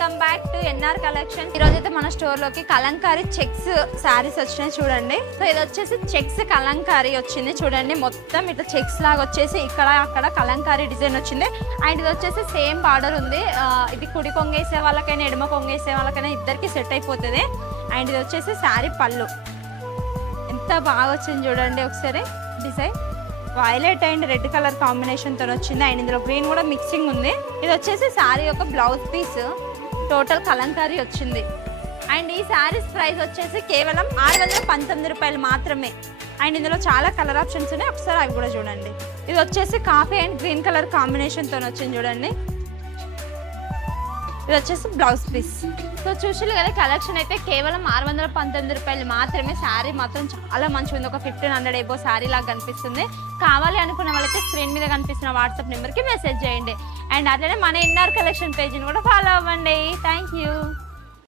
Welcome back to NR collection. ఈ రోజు అయితే మన స్టోర్ లోకి కలంకారీ చెక్స్ శారీస్ వచ్చినాయి చూడండి. సో ఇది వచ్చేసి చెక్స్ కలంకారీ వచ్చింది చూడండి. మొత్తం ఇట్లా చెక్స్ లాగా వచ్చేసి ఇక్కడ అక్కడ కలంకారీ డిజైన్ వచ్చింది. అండ్ ఇది వచ్చేసి సేమ్ బార్డర్ ఉంది. ఇది కుడి కొంగేసే వాళ్ళకైనా ఎడమ కొంగేసే వాళ్ళకైనా ఇద్దరికి సెట్ అయిపోతుంది. అండ్ ఇది వచ్చేసి శారీ పళ్ళు ఎంత బాగా వచ్చింది చూడండి ఒకసారి. Design violet and red colour combination తో వచ్చింది. అండ్ ఇందులో గ్రీన్ కూడా మిక్సింగ్ ఉంది. ఇది వచ్చేసి శారీ యొక్క బ్లౌజ్ పీస్. టోటల్ కలంకారీ వచ్చింది. అండ్ ఈ శారీస్ ప్రైస్ వచ్చేసి కేవలం 619 రూపాయలు మాత్రమే. అండ్ ఇందులో చాలా కలర్ ఆప్షన్స్ ఉన్నాయి, ఒకసారి అవి కూడా చూడండి. ఇది వచ్చేసి coffee and green colour combination తో వచ్చింది చూడండి. ఇది వచ్చేసి బ్లౌజ్ పీస్. సో చూసారు కదా, కలెక్షన్ అయితే కేవలం 619 రూపాయలు మాత్రమే. శారీ మాత్రం చాలా మంచిగా ఉంది. ఒక 1500 ఎబో శారీ లాగా కనిపిస్తుంది. కావాలి అనుకున్న వాళ్ళైతే స్క్రీన్ మీద కనిపిస్తున్న వాట్సాప్ నెంబర్కి మెసేజ్ చేయండి. అండ్ అట్లనే మన ఎన్ఆర్ కలెక్షన్ పేజ్ని కూడా ఫాలో అవ్వండి. Thank you.